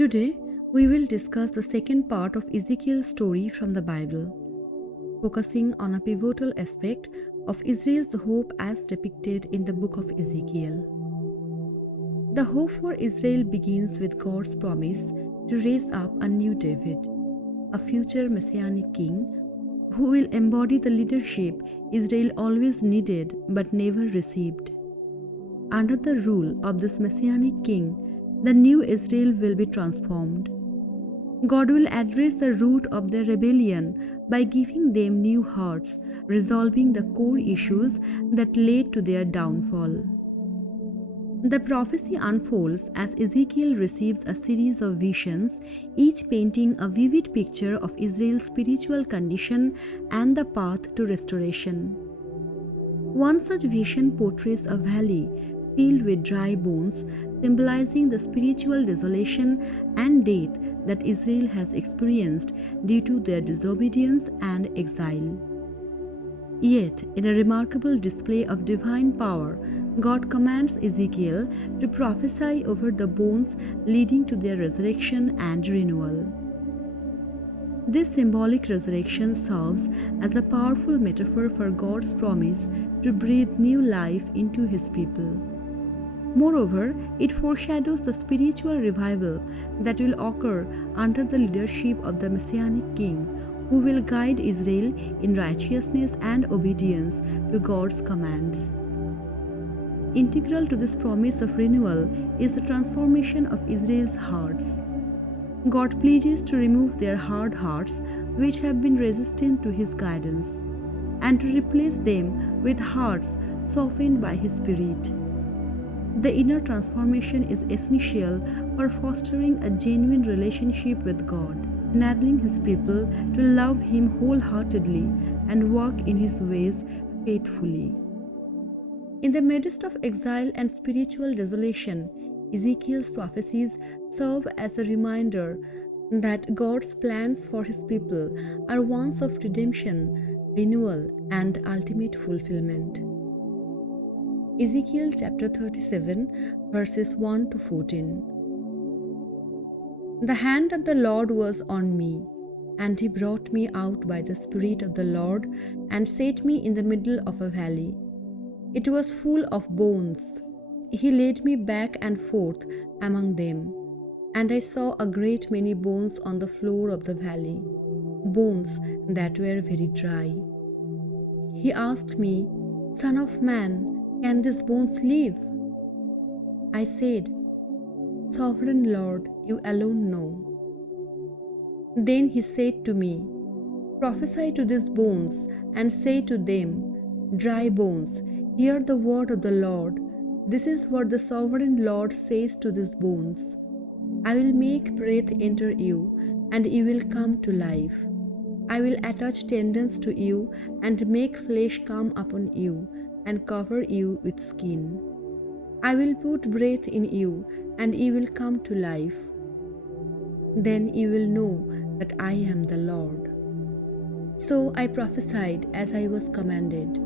Today, we will discuss the second part of Ezekiel's story from the Bible, focusing on a pivotal aspect of Israel's hope as depicted in the book of Ezekiel. The hope for Israel begins with God's promise to raise up a new David, a future messianic king who will embody the leadership Israel always needed but never received. Under the rule of this messianic king, the new Israel will be transformed. God will address the root of their rebellion by giving them new hearts, resolving the core issues that led to their downfall. The prophecy unfolds as Ezekiel receives a series of visions, each painting a vivid picture of Israel's spiritual condition and the path to restoration. One such vision portrays a valley filled with dry bones, symbolizing the spiritual desolation and death that Israel has experienced due to their disobedience and exile. Yet, in a remarkable display of divine power, God commands Ezekiel to prophesy over the bones, leading to their resurrection and renewal. This symbolic resurrection serves as a powerful metaphor for God's promise to breathe new life into His people. Moreover, it foreshadows the spiritual revival that will occur under the leadership of the Messianic King, who will guide Israel in righteousness and obedience to God's commands. Integral to this promise of renewal is the transformation of Israel's hearts. God pledges to remove their hard hearts, which have been resistant to His guidance, and to replace them with hearts softened by His Spirit. The inner transformation is essential for fostering a genuine relationship with God, enabling His people to love Him wholeheartedly and walk in His ways faithfully. In the midst of exile and spiritual desolation, Ezekiel's prophecies serve as a reminder that God's plans for His people are ones of redemption, renewal, and ultimate fulfillment. Ezekiel chapter 37, verses 1 to 14. The hand of the Lord was on me, and He brought me out by the Spirit of the Lord and set me in the middle of a valley. It was full of bones. He led me back and forth among them, and I saw a great many bones on the floor of the valley, bones that were very dry. He asked me, "Son of man, can these bones live?" I said, "Sovereign Lord, you alone know." Then He said to me, "Prophesy to these bones and say to them, Dry bones, hear the word of the Lord. This is what the Sovereign Lord says to these bones. I will make breath enter you, and you will come to life. I will attach tendons to you and make flesh come upon you and cover you with skin. I will put breath in you, and you will come to life. Then you will know that I am the Lord." So I prophesied as I was commanded.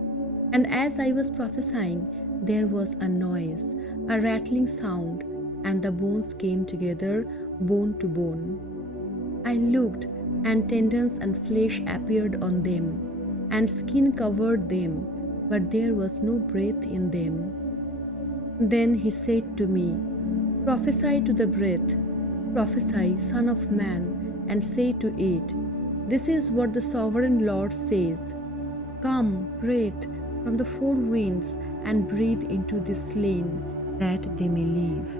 And as I was prophesying, there was a noise, a rattling sound, and the bones came together, bone to bone. I looked, and tendons and flesh appeared on them, and skin covered them, but there was no breath in them. Then He said to me, "Prophesy to the breath, prophesy, Son of man, and say to it, This is what the Sovereign Lord says. Come, breathe from the four winds and breathe into the slain, that they may live."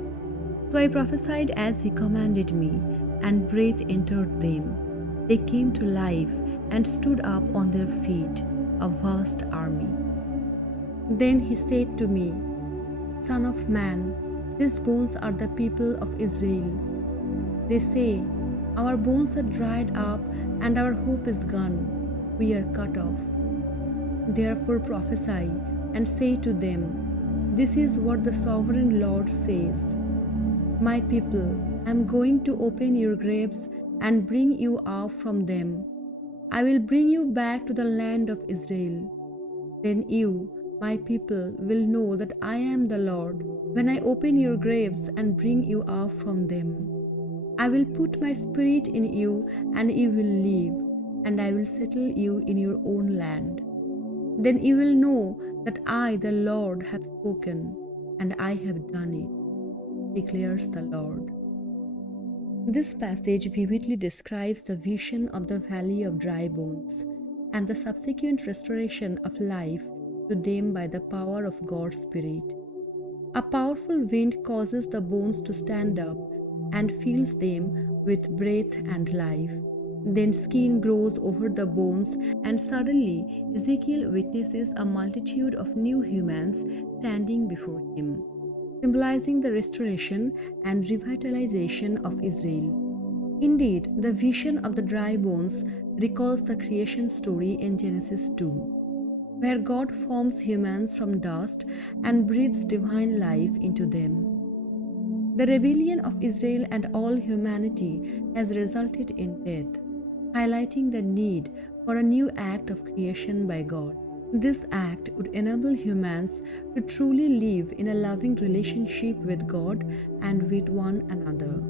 So I prophesied as He commanded me, and breath entered them. They came to life and stood up on their feet, a vast army. Then He said to me, "Son of man, these bones are the people of Israel. They say, Our bones are dried up and our hope is gone. We are cut off. Therefore prophesy and say to them, This is what the Sovereign Lord says. My people, I am going to open your graves and bring you out from them. I will bring you back to the land of Israel. Then you, my people, will know that I am the Lord, when I open your graves and bring you out from them. I will put my spirit in you, and you will live, and I will settle you in your own land. Then you will know that I, the Lord, have spoken, and I have done it, declares the Lord. This passage vividly describes the vision of the valley of dry bones and the subsequent restoration of life to them by the power of God's Spirit. A powerful wind causes the bones to stand up and fills them with breath and life. Then skin grows over the bones, and suddenly Ezekiel witnesses a multitude of new humans standing before him, symbolizing the restoration and revitalization of Israel. Indeed, the vision of the dry bones recalls the creation story in Genesis 2, where God forms humans from dust and breathes divine life into them. The rebellion of Israel and all humanity has resulted in death, highlighting the need for a new act of creation by God. This act would enable humans to truly live in a loving relationship with God and with one another.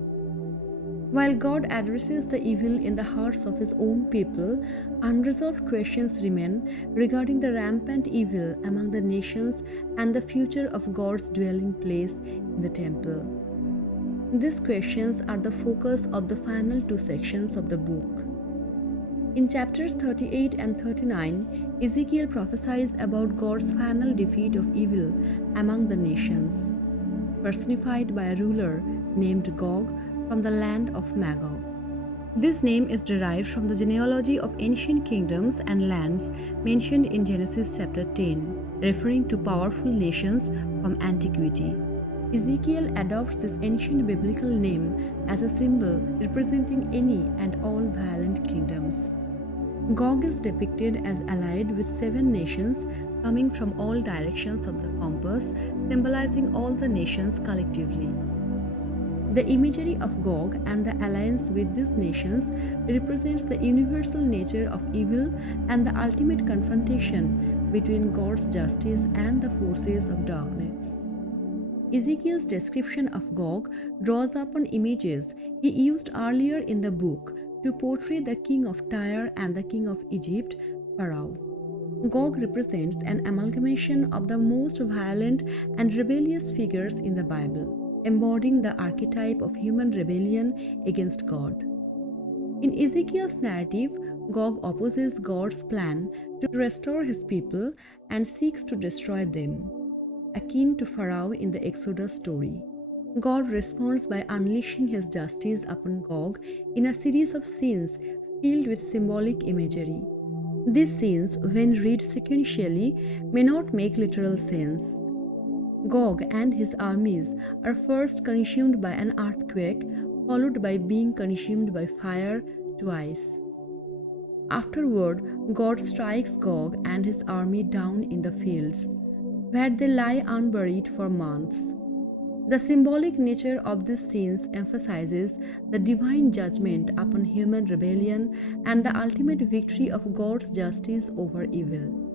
While God addresses the evil in the hearts of his own people, unresolved questions remain regarding the rampant evil among the nations and the future of God's dwelling place in the temple. These questions are the focus of the final two sections of the book. In chapters 38 and 39, Ezekiel prophesies about God's final defeat of evil among the nations, personified by a ruler named Gog from the land of Magog. This name is derived from the genealogy of ancient kingdoms and lands mentioned in Genesis chapter 10, referring to powerful nations from antiquity. Ezekiel adopts this ancient biblical name as a symbol representing any and all violent kingdoms. Gog is depicted as allied with 7 nations coming from all directions of the compass, symbolizing all the nations collectively. The imagery of Gog and the alliance with these nations represents the universal nature of evil and the ultimate confrontation between God's justice and the forces of darkness. Ezekiel's description of Gog draws upon images he used earlier in the book to portray the king of Tyre and the king of Egypt, Pharaoh. Gog represents an amalgamation of the most violent and rebellious figures in the Bible, embodying the archetype of human rebellion against God. In Ezekiel's narrative, Gog opposes God's plan to restore his people and seeks to destroy them, akin to Pharaoh in the Exodus story. God responds by unleashing his justice upon Gog in a series of scenes filled with symbolic imagery. These scenes, when read sequentially, may not make literal sense. Gog and his armies are first consumed by an earthquake, followed by being consumed by fire twice. Afterward, God strikes Gog and his army down in the fields, where they lie unburied for months. The symbolic nature of these scenes emphasizes the divine judgment upon human rebellion and the ultimate victory of God's justice over evil.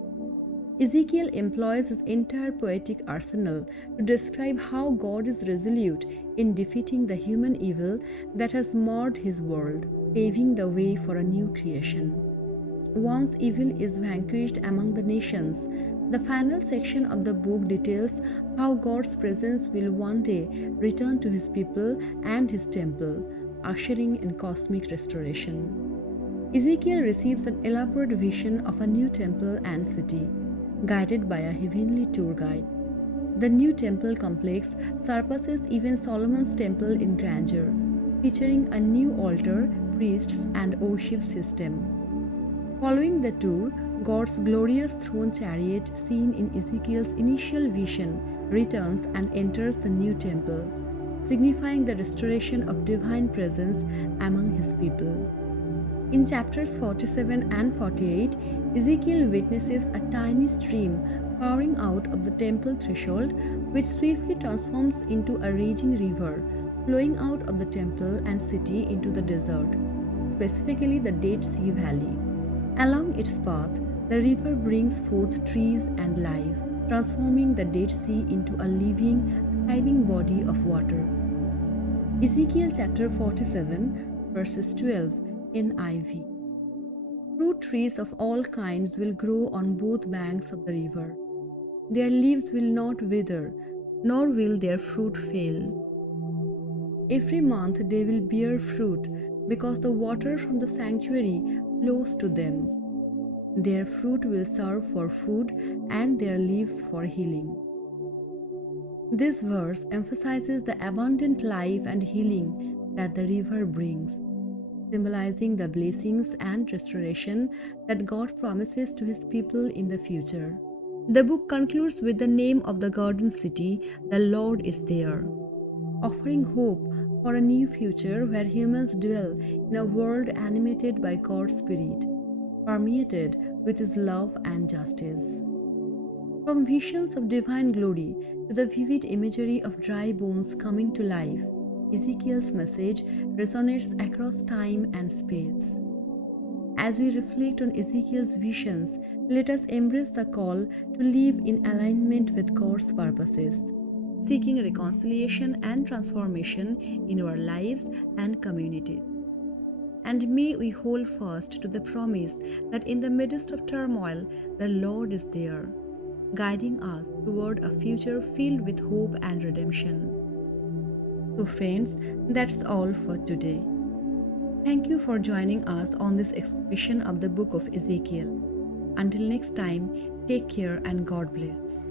Ezekiel employs his entire poetic arsenal to describe how God is resolute in defeating the human evil that has marred his world, paving the way for a new creation. Once evil is vanquished among the nations, the final section of the book details how God's presence will one day return to his people and his temple, ushering in cosmic restoration. Ezekiel receives an elaborate vision of a new temple and city, guided by a heavenly tour guide. The new temple complex surpasses even Solomon's temple in grandeur, featuring a new altar, priests, and worship system. Following the tour, God's glorious throne chariot seen in Ezekiel's initial vision returns and enters the new temple, signifying the restoration of divine presence among his people. In chapters 47 and 48, Ezekiel witnesses a tiny stream pouring out of the temple threshold, which swiftly transforms into a raging river, flowing out of the temple and city into the desert, specifically the Dead Sea Valley. Along its path, the river brings forth trees and life, transforming the Dead Sea into a living, thriving body of water. Ezekiel chapter 47, verses 12 NIV. Fruit trees of all kinds will grow on both banks of the river. Their leaves will not wither, nor will their fruit fail. Every month they will bear fruit, because the water from the sanctuary flows to them. Their fruit will serve for food, and their leaves for healing. This verse emphasizes the abundant life and healing that the river brings, symbolizing the blessings and restoration that God promises to His people in the future. The book concludes with the name of the garden city, "The Lord is there," offering hope for a new future where humans dwell in a world animated by God's Spirit, permeated with His love and justice. From visions of divine glory to the vivid imagery of dry bones coming to life, Ezekiel's message resonates across time and space. As we reflect on Ezekiel's visions, let us embrace the call to live in alignment with God's purposes, seeking reconciliation and transformation in our lives and communities. And may we hold fast to the promise that in the midst of turmoil, the Lord is there, guiding us toward a future filled with hope and redemption. So, friends, that's all for today. Thank you for joining us on this exploration of the book of Ezekiel. Until next time, take care and God bless.